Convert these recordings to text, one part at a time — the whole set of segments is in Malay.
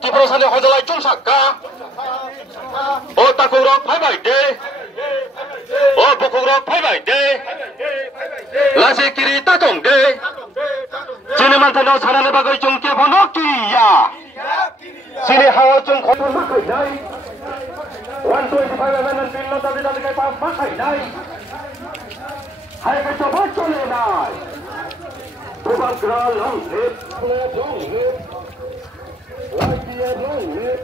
त्रिपुरा साले हजलाई चुन सक्का ओ ताकुरो फाइ भाइ दे ओ बुकुरो फाइ भाइ दे लासे किरि तातों दे सिने मानथानो सानाने बागै जों के भनो किया सिने हावा जों खतो माखाइ नाय 125 amendment bill no dabi dabi kai pass makai nai hai kai coba chole nai Upagra long live YPA long live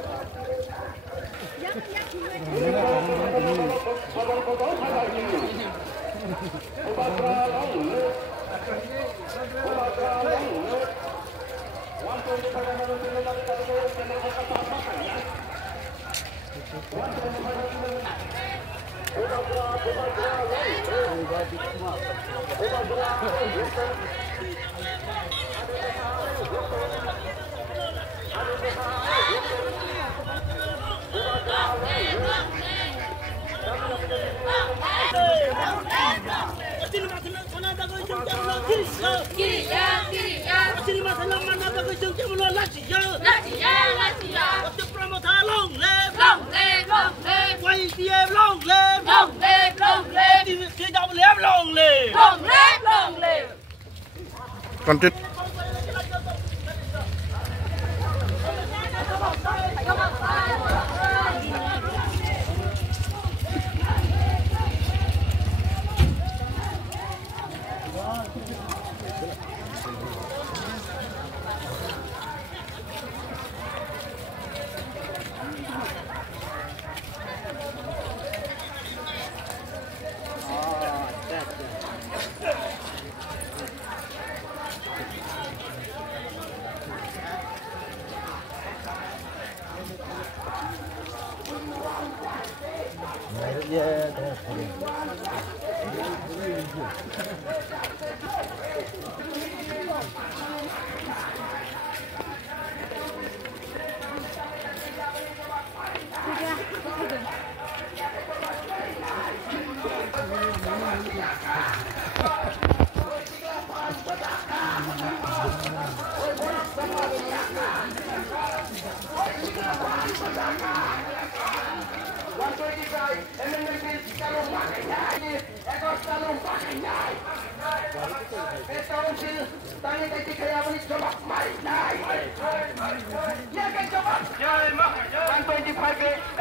Upagra long live 125 amendment bill no dabi dabi kai pass makai nai Content.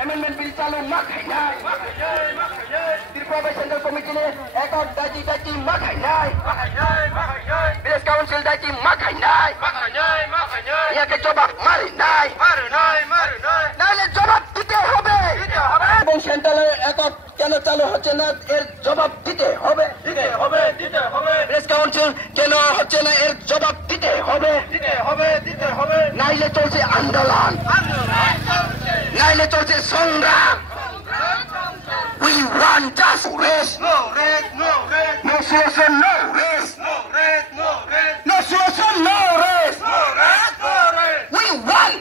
Amendment bill चालू makai nai Tripura Central Committee ne ekor daji makai nai Village Council daji makai nai ya ke coba mari nai naile জবাব দিতে হবে এবং সেন্ট্রালের একর কেন চালু হচ্ছে না এর জবাব দিতে হবে Village Council কেন হচ্ছে না এর জবাব দিতে হবে নাইলে চলছে আন্দোলন নাইলে চলছে সংগ্রাম We want justice. No solution, no rest. No solution, no rest. We want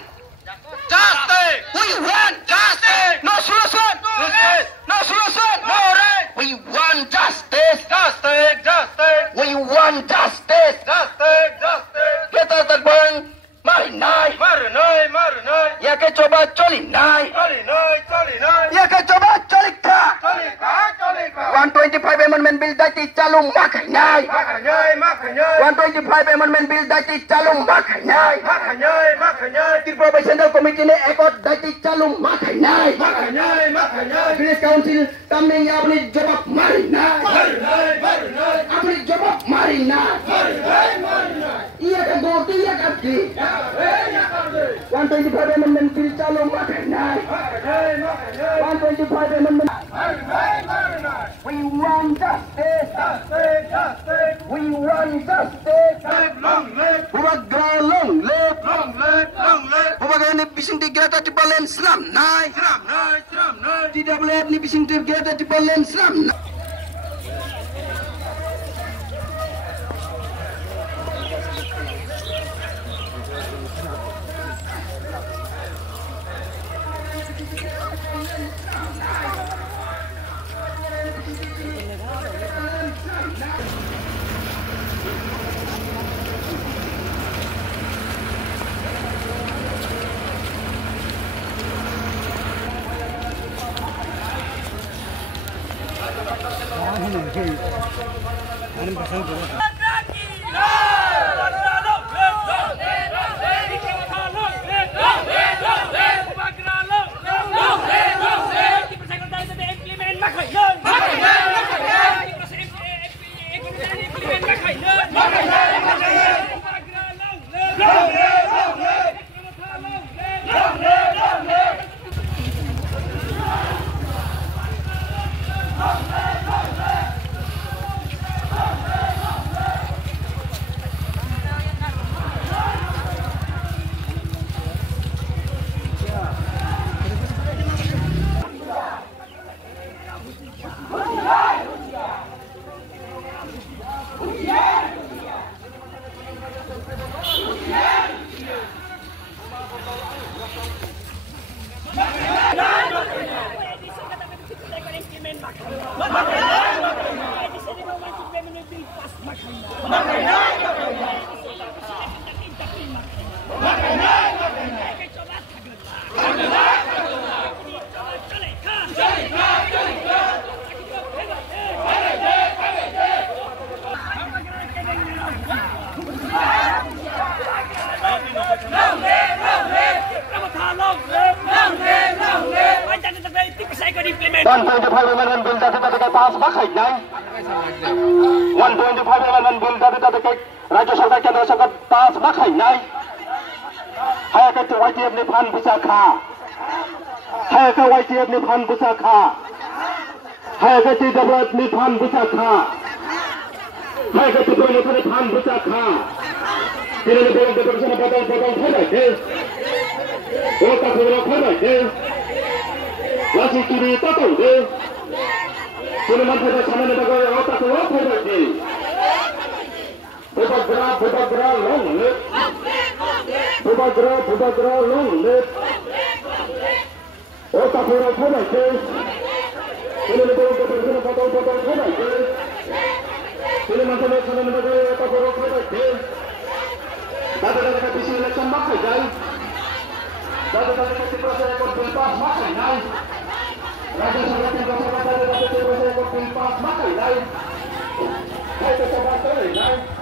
justice. We want justice. No solution, no solution, no rest. We want justice. We want justice. Kita terbang mari naik. Ya ke coba coli naik. Ya ke coba coli ka. 125 amendment bill dati चालू makai nai 125 amendment bill dati चालू makai nai Tripura Central Committee ने एकor dati चालू makai nai Village Council tamne apni jawab mari nai apni jawab mari nai iya kan gorti iya kan di 125 amendment bill चालू makai nai 125 amendment We want justice. We want justice. Long live. Upagra long live. Upagra ni bising digrata di balen Islam nai. Tidak boleh ni bising digrata di balen Islam nai. राज्य सरकार केंद्र सरकार पास बाखायनाय हायाखै YTF नि फान बुसाखा हायाखै YTF नि फान बुसाखा हायाखै TWF नि फान बुसाखा हायाखै TWF नि फान बुसाखा दिनै बेलेग बेलेग बदल फैबाय दे ओ ताखौरा फैबाय दे लासि टिभि तातौ दे दिनै मानसिफोरा साननो थाखाय ओ ताखौरा फैबाय दे Budagra long lip. Budagra long lip. Oh, Tapura Puma case. In the boat of the Puma case. In the Mountain of the Tapura Puma case. That is the PC election market, guys. That is the process of the past market, guys. That is the past market, guys. That is the past guys.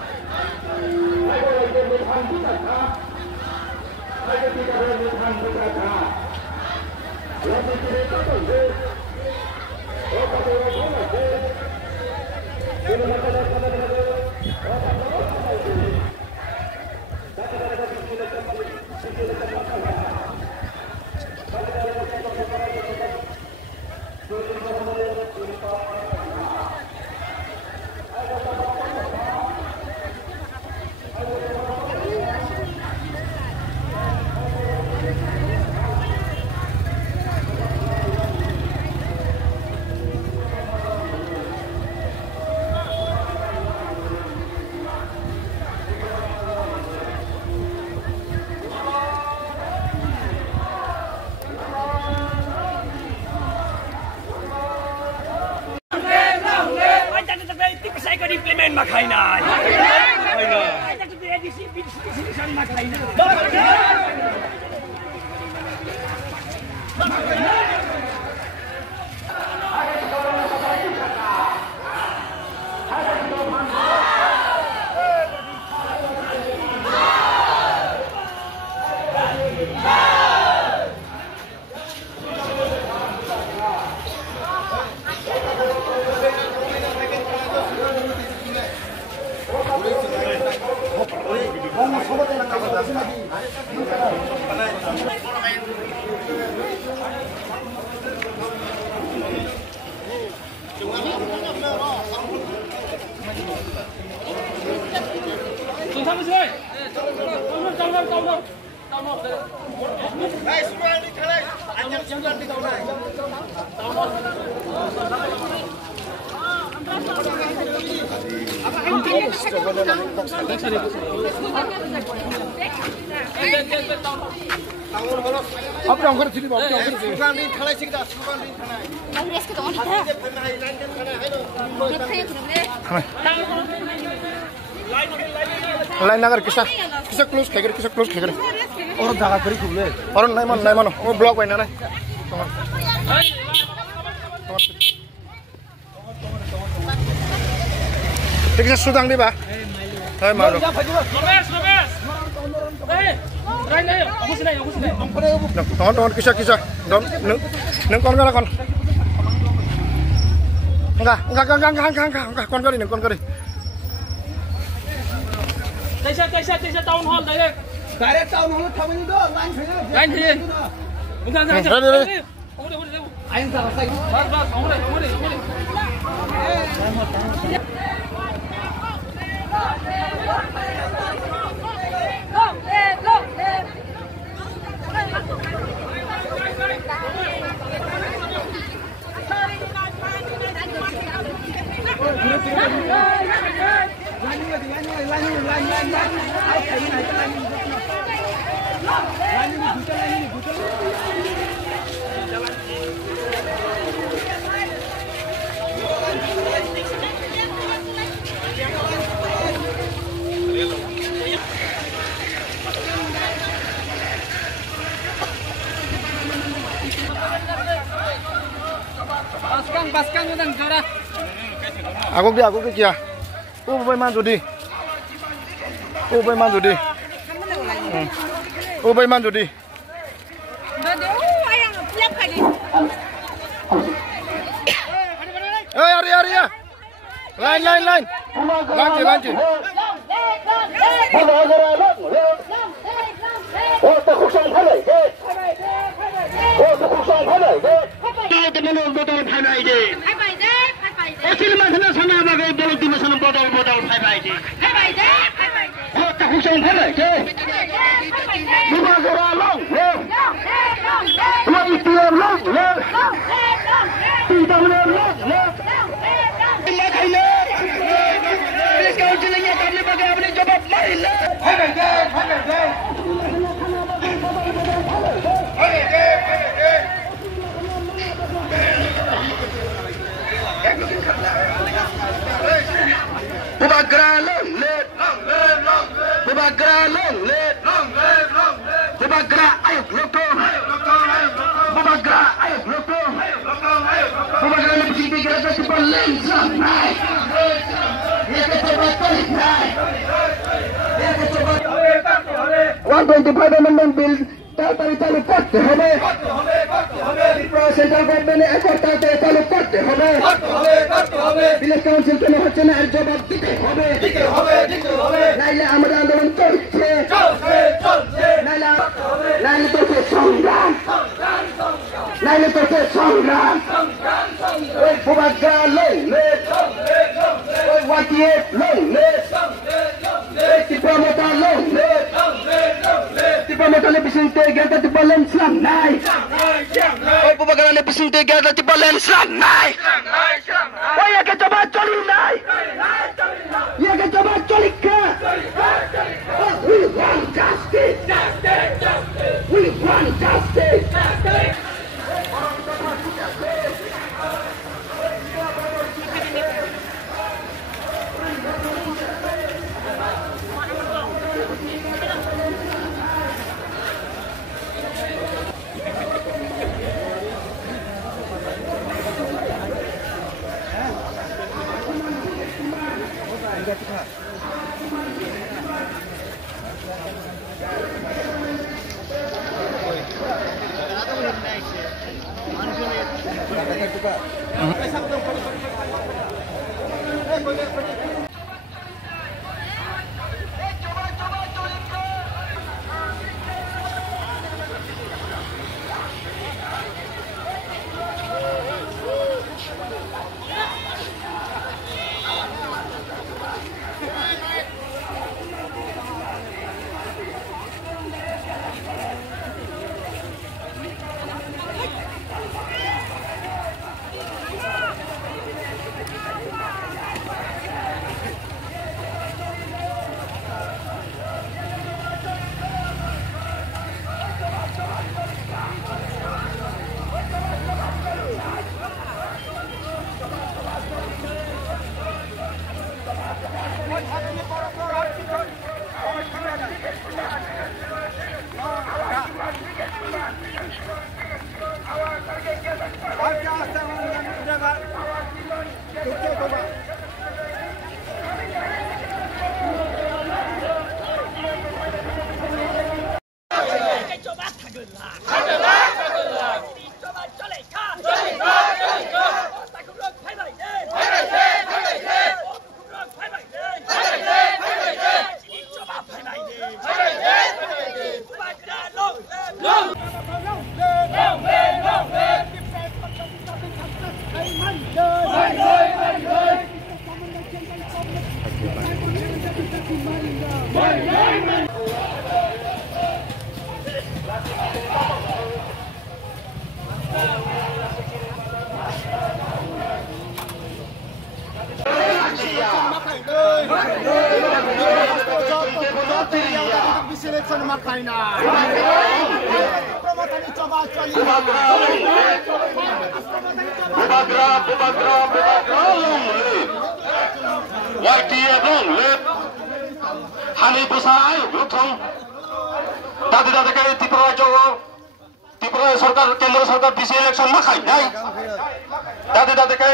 implement makainay. Line अगर किसा क्लोज खेगर और जगह करी खुले और नहीं मानो वो ब्लॉक बना नहीं Kita sudang di ba? Hai malu. Tonton kisah. Don, neng kon kala kon. Enggak, kon kali. Direct town hall thamani do line thei. Ain sa sai. Paskan udang jora. Aku ke kia. Bai man jodi. Bai man jodi. Ayang pelak kali. Ari. Line. Lanjut. Amendment bill ताड़ाताड़ी करते हमें central government ऐसा ताड़ाताड़ी करते हमें village council के হচ্ছে না এর জবাব দিতে হবে নাইলে আমরা আন্দোলন চলছে নাইলে তো সংগ্রাম ওই বুবাগা লইলে ওই ওয়াটিয়ে লইলে Tipamata lebisinte gata tipalan Islam nai. Oi pupagalan lebisinte gata tipalan Islam nai. Oi ya ke coba coli nai. Ya ke coba coli ka. We want justice. We want justice. Selection makaina. Promotan coba coli. YTA dong lep. Hani besar lutong. Tadi ke Tripura Jawa. Tripura सरकार केंद्र सरकार BC election makai nai. Tadi ke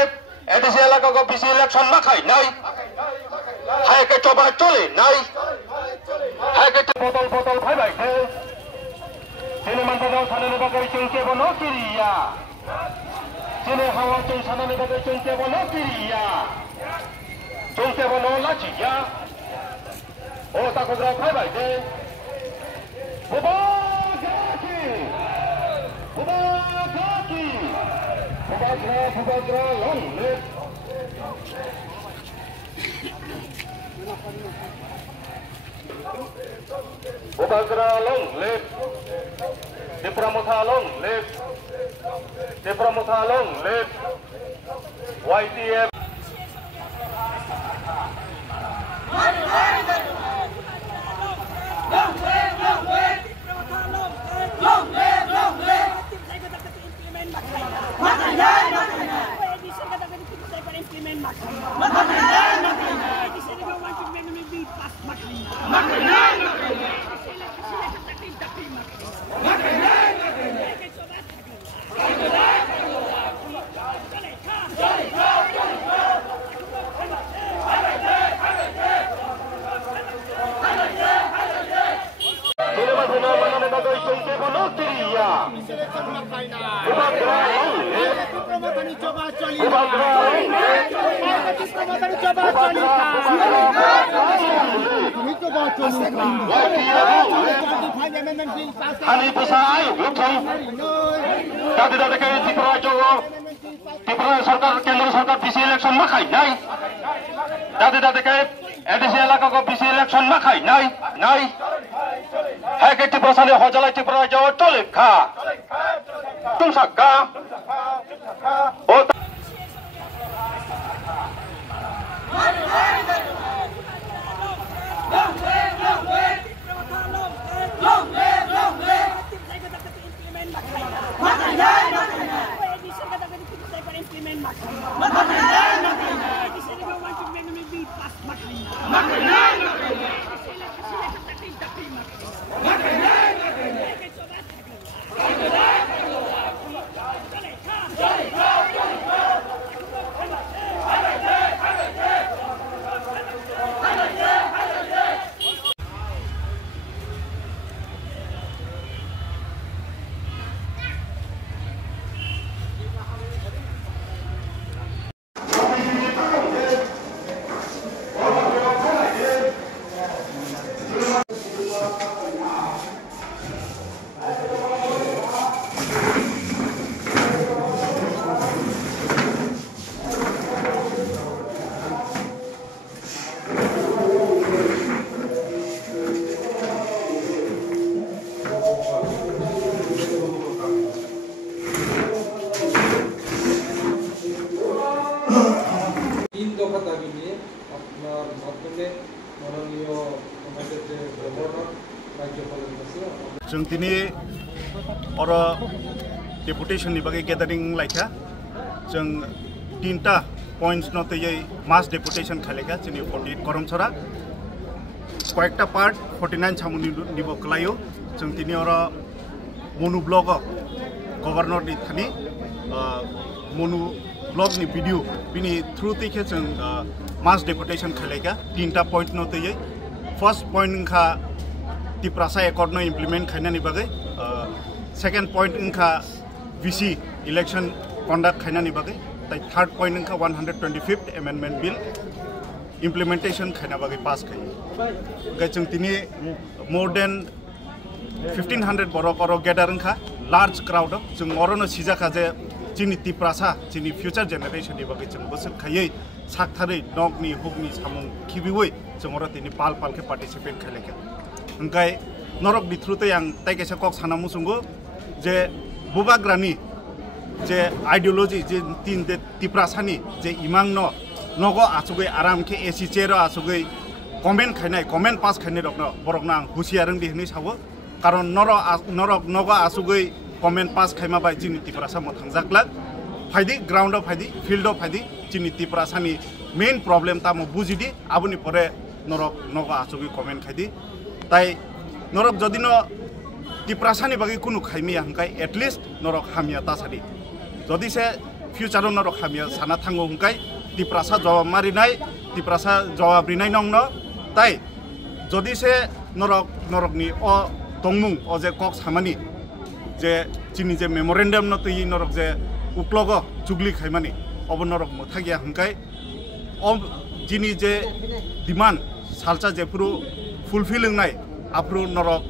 ADC elaka ko BC election makai nai. Hai ke coba coli nai. Hai ke botol phai bai the. Sini mantau sana ne bagai cengke bono kiriya. Sini hawa ceng sana ne bagai cengke bono kiriya. Cengke bono laci ya. Oh tak kau phai bai the. Bubagra long lip. Bubagra long lip. Dipramotha long lip. Dipramotha long lip. YTF. Hani besar lutong. Tadi ke Tripura Jawa. Tripura सरकार केंद्र सरकार BC election makai nai. Tadi ke ADC elaka ko BC election makai nai. Hai ke Tripura sane hojalai Tripura Jawa coli kha. Tung sakka. Oh जों दिनै और डेपुटेशन नि बागै गैदारिंग लायखा जों 3टा पॉइंट्स नतयै मास डेपुटेशन खालेखा जोंनि 48 करमसरा कयेकटा पार्ट 49 सामुनि निबो क्लायो जों दिनै और मनु ब्लॉग गवर्नर नि थानि मनु ब्लॉग नि वीडियो बिनि थ्रू तिखे जों मास डेपुटेशन खालेखा 3टा पॉइंट नतयै फर्स्ट पॉइंट खा तिप्रासा एकॉर्ड नो इम्प्लीमेंट खाइनानि बागै सेकेंड पॉइंट इनका VC इलेक्शन कंडक्ट खाइनानि बागै ताई थर्ड पॉइंट इनका 125th अमेंडमेंट बिल इम्प्लीमेंटेशन खाइना बागै पास खायो गै जों तिनि मोर देन 1500 बर' गेदार इनका लार्ज क्राउड जों अरनो सिजाखा जे जोंनि तिप्रासा जोंनि फ्यूचर जेनेरेशननि बागै जों बोसोखायै साकथारै नगनि हुकनि सामुं खिबिवै जों अर तिनि पाल के पार्टिसिपेट खाइलेके ओंखाय नरक दिथ्रुतै आं ताइकेसा कक सानामु सुंगो जे बुबाग्रानि जे आइडियोलॉजी जे तीन दे तिप्रासानि जे इमांग नगो आसुगै आराम के एसी चेर आसुगै कमेन्ट खाइनाय कमेन्ट पास खाइनाय रकनो बरकना आं हुसियारं दिहनि सावो कारण नरक नगो आसुगै कमेन्ट पास खाइमा बाय जिनि तिप्रासा म थांजाकला फाइदि ग्राउन्डआव फाइदि फिल्डआव फाइदि जिनि तिप्रासानि मेन प्रब्लेम ता म बुजिदि आबुनि परे नरक नगो आसुगै कमेन्ट खाइदि ताई नरक जदि न तिप्रासानि बागै कुनु खाइमिया हंकाय एटलिस्ट नरक हामिया तासादि जदि से फ्यूचर नरक हामिया साना थांगो हंकाय तिप्रासा जवाब मारिनाय तिप्रासा जवाब रिनाय नंग न ताई जदि से नरकनि अ तंमुं अ जे कक सामानि जे जिनि जे मेमोरेंडम न तै नरक जे उक्लग जुगली खाइमानि अब नरक मोथागिया हंकाय अब जिनि जे डिमांड सालचा जेफुरु फुलफिलिंग नाय आफ्रु नरक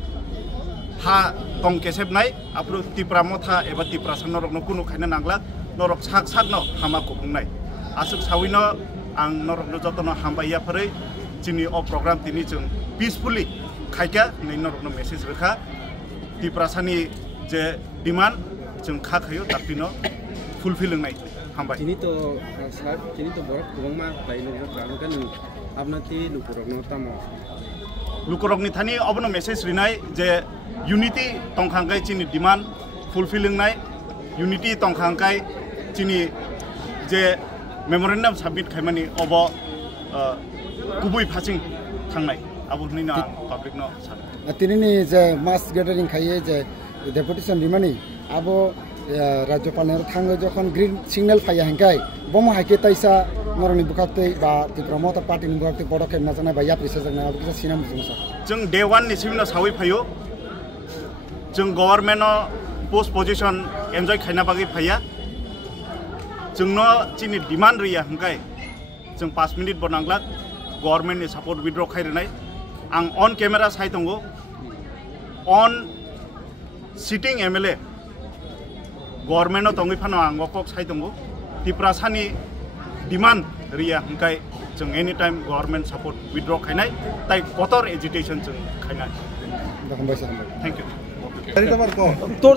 हा तंग केसेबनाय आफ्रु तिप्रा मथा एबा तिप्रासा नरक न कुनु खाइना नांगला नरक साक साक न हामा कुबुंनाय आसुक साविनो आं नरक न जतन हामबाया फरै जिनि अ प्रोग्राम तिनि जों पीसफुली खाइका नै नरक न मेसेज रेखा तिप्रासानि जे डिमांड जों खाखयो तापिनो फुलफिलिंग नाय हामबाय जिनि तो बर गोबांमा लाइनो ग्रानोका नु आपनाति लुकुरक न तामो लुकुरकनि थानि अबनो मेसेज रिनाय जे यूनिटी तंखांगाय चिनि डिमांड फुलफिलिंग नाय यूनिटी तंखांगाय चिनि जे मेमोरेंडम सबमिट खाइमानि अब गुबै फासिं थांनाय आबुनि ना पब्लिक न सान तिनिनि जे मास गैदारिं खाइए जे डेपुटेशन रिमानि आबो राज्यपाल थाङो जखन ग्रीन सिग्नल फाया हंकाय बम हाइके तैसा नरनि बुखाते बा तिप्रमता पार्टी नि बुखाते पदखेब नाजानाय बा याप्रिसा जनाय आबो किसा सिनाम बुंसा जों डे 1 नि सिमनो सावै फायो जों गवर्नमेन्ट पोस्ट पोजिशन एन्जॉय खाइना बागै फाया जोंनो चिनि डिमांड रिया हंकाय जों 5 मिनिट बनांगला गवर्नमेन्ट नि सपोर्ट विथड्र खाइरनाय आं ऑन कैमरा साइ दंगो ऑन सिटिंग MLA गवर्नमेन्ट तंगै फानो आं गकक साइ दंगो तिप्रासानि डिमांड रिया हंकाय जों any time government support withdraw खाइनाय ताई कटर एजिटेशन जों खाइनाय थैंक यू তোর